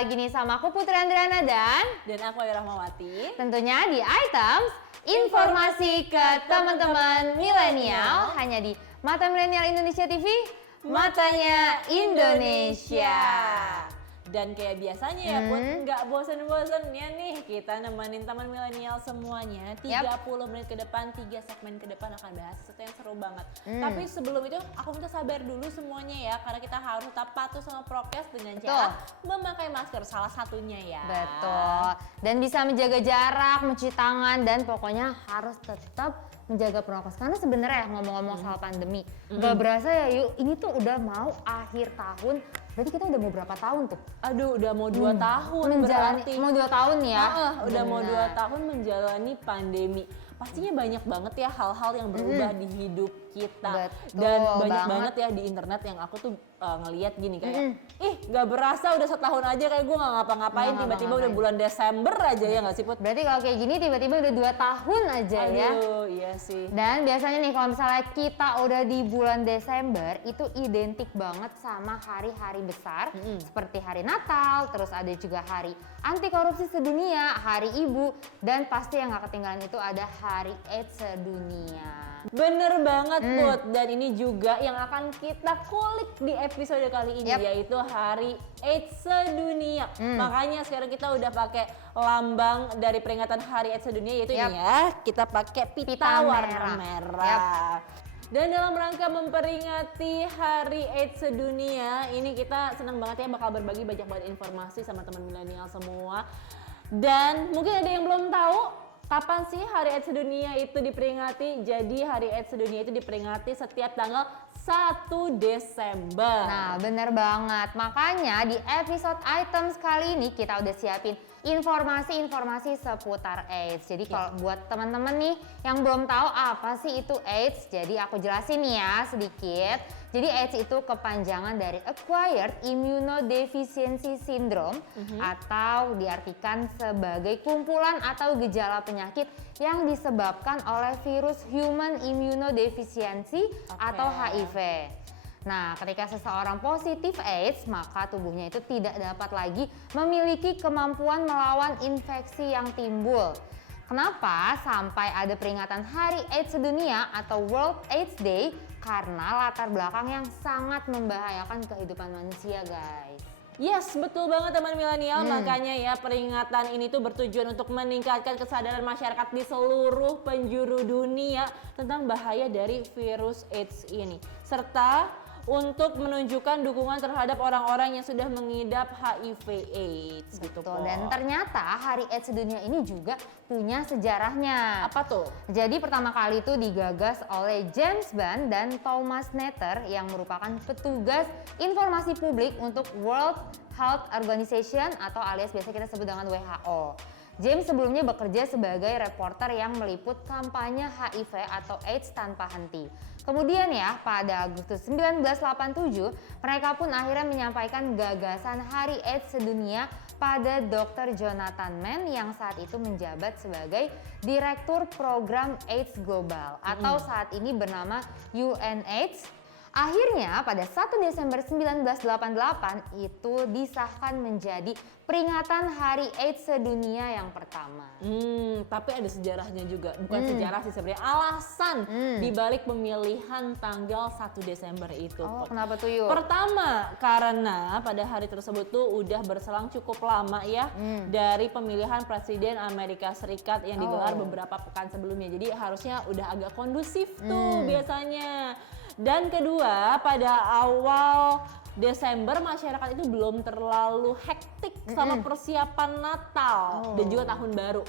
lagi nih sama aku Putri Andriana dan aku Ayu Rahmawati. tentunya di Items informasi ke teman-teman milenial hanya di Mata Milenial Indonesia TV, matanya Indonesia. Dan kayak biasanya ya Put, nggak bosen-bosennya nih kita nemenin teman milenial semuanya 30 menit ke depan, 3 segmen ke depan akan bahas sesuatu yang seru banget. Tapi sebelum itu aku minta sabar dulu semuanya ya, karena kita harus tetap patuh sama prokes dengan cara memakai masker salah satunya ya. Betul. Dan bisa menjaga jarak, mencuci tangan, dan pokoknya harus tetap menjaga prokes. Karena sebenarnya ngomong-ngomong soal pandemi, gak berasa ya yuk, ini tuh udah mau akhir tahun. Berarti kita udah mau berapa tahun tuh? Aduh, udah mau 2 tahun menjalani, berarti. mau 2 tahun ya? Udah mau 2 tahun menjalani pandemi. Pastinya banyak banget ya hal-hal yang berubah di hidup kita. Betul Dan banyak banget. banget ya di internet yang aku tuh ngeliat gini kayak gak berasa udah setahun aja kayak gue gak ngapa-ngapain, tiba-tiba udah bulan Desember aja ya gak sih Put? Berarti kalau kayak gini tiba-tiba udah 2 tahun aja ya? Aduh, iya sih. Dan biasanya nih kalau misalnya kita udah di bulan Desember itu identik banget sama hari-hari besar seperti hari Natal, terus ada juga hari anti korupsi sedunia, hari ibu, dan pasti yang gak ketinggalan itu ada hari AIDS sedunia. Bener banget Put, dan ini juga yang akan kita kulik di episode kali ini yaitu hari AIDS sedunia. Makanya sekarang kita udah pakai lambang dari peringatan hari AIDS sedunia yaitu ini ya, kita pakai pita warna merah. Dan dalam rangka memperingati Hari AIDS Sedunia, ini kita senang banget ya bakal berbagi banyak banget informasi sama teman milenial semua. Dan mungkin ada yang belum tahu kapan sih Hari AIDS Sedunia itu diperingati. Jadi Hari AIDS Sedunia itu diperingati setiap tanggal 1 Desember. Nah bener banget, makanya di episode Items kali ini kita udah siapin informasi-informasi seputar AIDS. Jadi kalau buat teman-teman nih yang belum tahu apa sih itu AIDS, jadi aku jelasin nih ya sedikit. Jadi AIDS itu kepanjangan dari Acquired Immunodeficiency Syndrome atau diartikan sebagai kumpulan atau gejala penyakit yang disebabkan oleh virus Human Immunodeficiency atau HIV. Nah, ketika seseorang positif AIDS, maka tubuhnya itu tidak dapat lagi memiliki kemampuan melawan infeksi yang timbul. Kenapa sampai ada peringatan Hari AIDS Sedunia atau World AIDS Day? Karena latar belakang yang sangat membahayakan kehidupan manusia, guys. Yes, betul banget teman milenial. Makanya ya peringatan ini tuh bertujuan untuk meningkatkan kesadaran masyarakat di seluruh penjuru dunia tentang bahaya dari virus AIDS ini. Serta untuk menunjukkan dukungan terhadap orang-orang yang sudah mengidap HIV/AIDS gitu. Dan ternyata Hari AIDS Sedunia ini juga punya sejarahnya. Apa tuh? Jadi pertama kali itu digagas oleh James Bond dan Thomas Netter yang merupakan petugas informasi publik untuk World Health Organization atau alias biasa kita sebut dengan WHO. James sebelumnya bekerja sebagai reporter yang meliput kampanye HIV atau AIDS tanpa henti. Kemudian ya, pada Agustus 1987, mereka pun akhirnya menyampaikan gagasan Hari AIDS Sedunia pada Dr. Jonathan Mann yang saat itu menjabat sebagai Direktur Program AIDS Global atau saat ini bernama UNAIDS. Akhirnya pada 1 Desember 1988 itu disahkan menjadi peringatan Hari AIDS Sedunia yang pertama. Tapi ada sejarahnya juga, bukan sejarah sih sebenarnya, alasan dibalik pemilihan tanggal 1 Desember itu. Oh, kenapa tuh yuk? Pertama, karena pada hari tersebut tuh udah berselang cukup lama ya dari pemilihan Presiden Amerika Serikat yang digelar beberapa pekan sebelumnya. Jadi harusnya udah agak kondusif tuh biasanya. Dan kedua, pada awal Desember masyarakat itu belum terlalu hektik sama persiapan Natal dan juga Tahun Baru.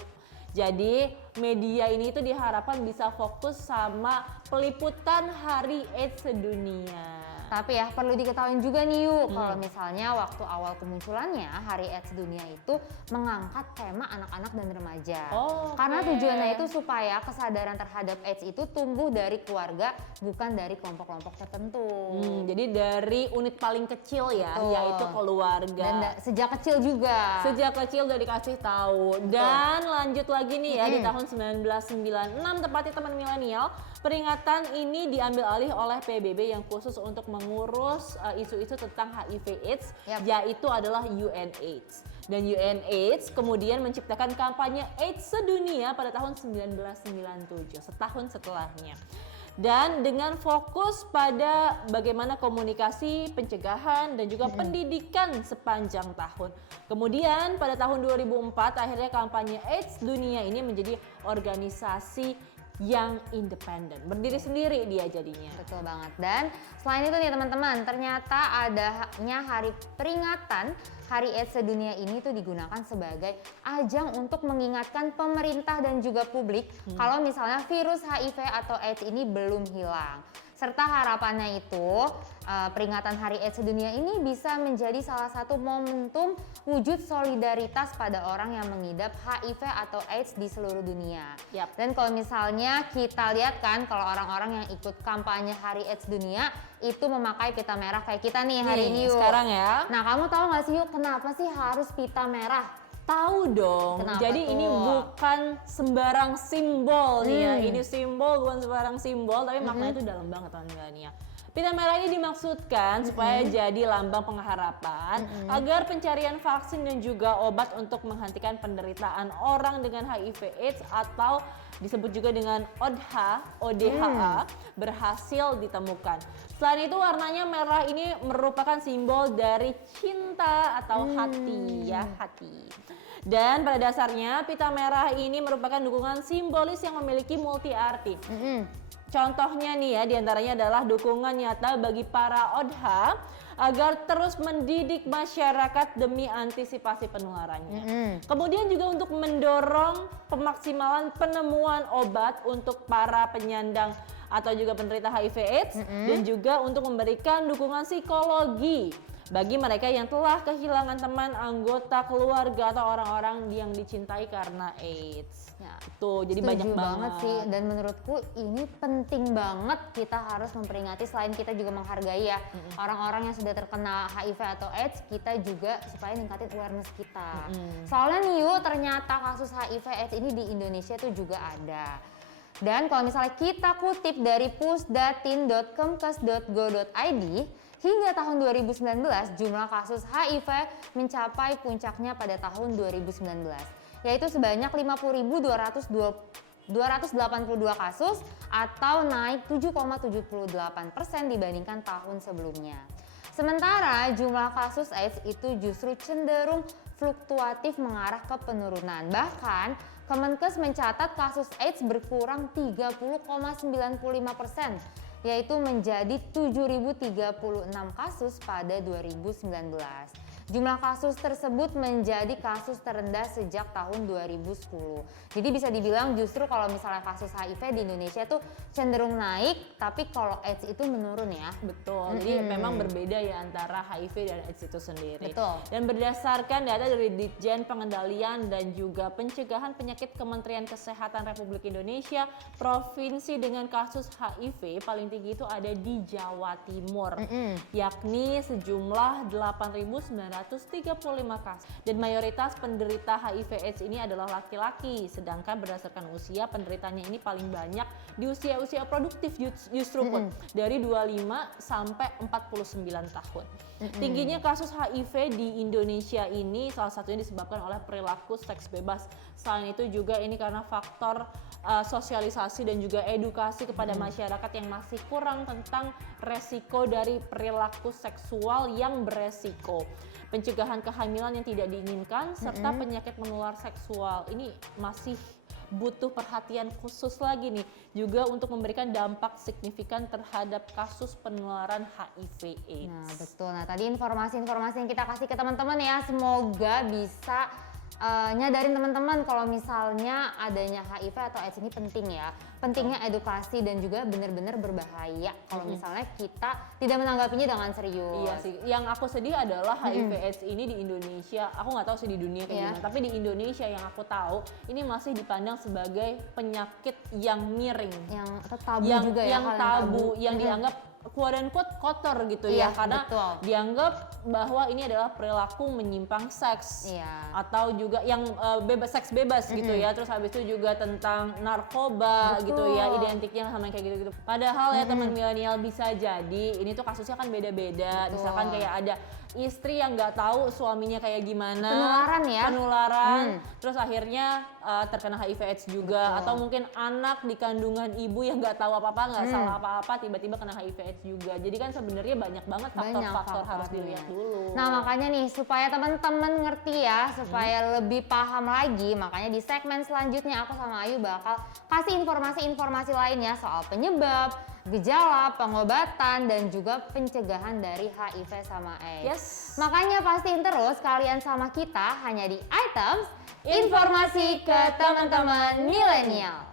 Jadi media ini tuh diharapkan bisa fokus sama peliputan Hari AIDS Sedunia. Tapi ya perlu diketahui juga nih yuk, kalau misalnya waktu awal kemunculannya Hari AIDS Sedunia itu mengangkat tema anak-anak dan remaja. Karena tujuannya itu supaya kesadaran terhadap AIDS itu tumbuh dari keluarga, bukan dari kelompok-kelompok tertentu. Jadi dari unit paling kecil ya, yaitu keluarga. Dan sejak kecil juga. Sejak kecil udah dikasih tahu. Dan lanjut lagi lagi nih ya, di tahun 1996 tepatnya teman milenial, peringatan ini diambil alih oleh PBB yang khusus untuk mengurus isu-isu tentang HIV/AIDS, yaitu adalah UNAIDS. Dan UNAIDS kemudian menciptakan kampanye AIDS sedunia pada tahun 1997, setahun setelahnya. Dan dengan fokus pada bagaimana komunikasi, pencegahan, dan juga pendidikan sepanjang tahun. Kemudian pada tahun 2004 akhirnya kampanye AIDS dunia ini menjadi organisasi yang independen, berdiri sendiri dia jadinya. Betul banget. Dan selain itu nih teman-teman, ternyata adanya hari peringatan Hari AIDS sedunia ini tuh digunakan sebagai ajang untuk mengingatkan pemerintah dan juga publik kalau misalnya virus HIV atau AIDS ini belum hilang. Serta harapannya itu peringatan Hari AIDS sedunia ini bisa menjadi salah satu momentum wujud solidaritas pada orang yang mengidap HIV atau AIDS di seluruh dunia. Dan kalau misalnya kita lihat kan kalau orang-orang yang ikut kampanye Hari AIDS dunia itu memakai pita merah kayak kita nih hari ini yuk. Sekarang ya. Nah kamu tahu nggak sih yuk kenapa sih harus pita merah? Tahu dong. Kenapa jadi tuh? ini bukan sembarang simbol nih ya. Ini simbol bukan sembarang simbol, tapi maknanya itu dalam banget teman-teman ya. Pita merah ini dimaksudkan supaya jadi lambang pengharapan agar pencarian vaksin dan juga obat untuk menghentikan penderitaan orang dengan HIV/AIDS atau disebut juga dengan ODHA berhasil ditemukan. Selain itu warnanya merah ini merupakan simbol dari cinta atau hati ya, hati. Dan pada dasarnya pita merah ini merupakan dukungan simbolis yang memiliki multi arti. Contohnya nih ya, diantaranya adalah dukungan nyata bagi para ODHA agar terus mendidik masyarakat demi antisipasi penularannya. Kemudian juga untuk mendorong pemaksimalan penemuan obat untuk para penyandang atau juga penderita HIV/AIDS dan juga untuk memberikan dukungan psikologi bagi mereka yang telah kehilangan teman, anggota keluarga atau orang-orang yang dicintai karena AIDS. Ya, tuh, jadi banyak banget sih, dan menurutku ini penting banget kita harus memperingati selain kita juga menghargai ya orang-orang yang sudah terkena HIV atau AIDS, kita juga supaya ningkatin awareness kita. Soalnya nih yuk, ternyata kasus HIV/AIDS ini di Indonesia tuh juga ada. Dan kalau misalnya kita kutip dari pusdatin.kemkes.go.id, hingga tahun 2019 jumlah kasus HIV mencapai puncaknya pada tahun 2019, yaitu sebanyak 50.282 kasus atau naik 7,78% dibandingkan tahun sebelumnya. Sementara jumlah kasus AIDS itu justru cenderung fluktuatif mengarah ke penurunan. Bahkan Kemenkes mencatat kasus AIDS berkurang 30,95%, yaitu menjadi 7.036 kasus pada 2019. Jumlah kasus tersebut menjadi kasus terendah sejak tahun 2010. Jadi bisa dibilang justru kalau misalnya kasus HIV di Indonesia tuh cenderung naik, tapi kalau AIDS itu menurun ya. Betul, jadi memang berbeda ya antara HIV dan AIDS itu sendiri. Betul. Dan berdasarkan data dari Ditjen Pengendalian dan juga Pencegahan Penyakit Kementerian Kesehatan Republik Indonesia, provinsi dengan kasus HIV paling tinggi itu ada di Jawa Timur, yakni sejumlah 8.935 kasus. Dan mayoritas penderita HIV/AIDS ini adalah laki-laki, sedangkan berdasarkan usia penderitanya ini paling banyak di usia-usia produktif justru pun dari 25 sampai 49 tahun. Tingginya kasus HIV di Indonesia ini salah satunya disebabkan oleh perilaku seks bebas. Selain itu juga ini karena faktor sosialisasi dan juga edukasi kepada masyarakat yang masih kurang tentang resiko dari perilaku seksual yang beresiko, pencegahan kehamilan yang tidak diinginkan, serta penyakit menular seksual. Ini masih butuh perhatian khusus lagi nih, juga untuk memberikan dampak signifikan terhadap kasus penularan HIV/AIDS. Nah betul, nah tadi informasi-informasi yang kita kasih ke teman-teman ya, semoga bisa nyadarin teman-teman kalau misalnya adanya HIV atau AIDS ini penting ya. Pentingnya edukasi dan juga benar-benar berbahaya kalau misalnya kita tidak menanggapinya dengan serius. Iya sih, yang aku sedih adalah HIV/AIDS ini di Indonesia, aku nggak tahu sih di dunia kayak gimana, tapi di Indonesia yang aku tahu ini masih dipandang sebagai penyakit yang miring, yang tabu yang juga ya, yang tabu, yang dianggap quote unquote kotor gitu Iya, ya, karena betul. dianggap bahwa ini adalah perilaku menyimpang seks. Iya. Atau juga yang bebas, seks bebas gitu ya, terus habis itu juga tentang narkoba Betul. gitu ya, identiknya sama yang kayak gitu-gitu. Padahal ya teman milenial bisa jadi ini tuh kasusnya kan beda-beda. Betul. Misalkan kayak ada istri yang nggak tahu suaminya kayak gimana, Penularan ya. penularan, terus akhirnya terkena HIV/AIDS juga. Betul. Atau mungkin anak di kandungan ibu yang nggak tahu apa-apa, nggak salah apa-apa, tiba-tiba kena HIV/AIDS juga. Jadi kan sebenarnya banyak banget faktor-faktor harus faktornya. dilihat dulu. Nah makanya nih supaya teman-teman ngerti ya, supaya lebih paham lagi, makanya di segmen selanjutnya aku sama Ayu bakal kasih informasi-informasi lainnya soal penyebab, gejala, pengobatan, dan juga pencegahan dari HIV sama AIDS. Yes. Makanya pastiin terus kalian sama kita hanya di Items Informasi ke teman-teman milenial.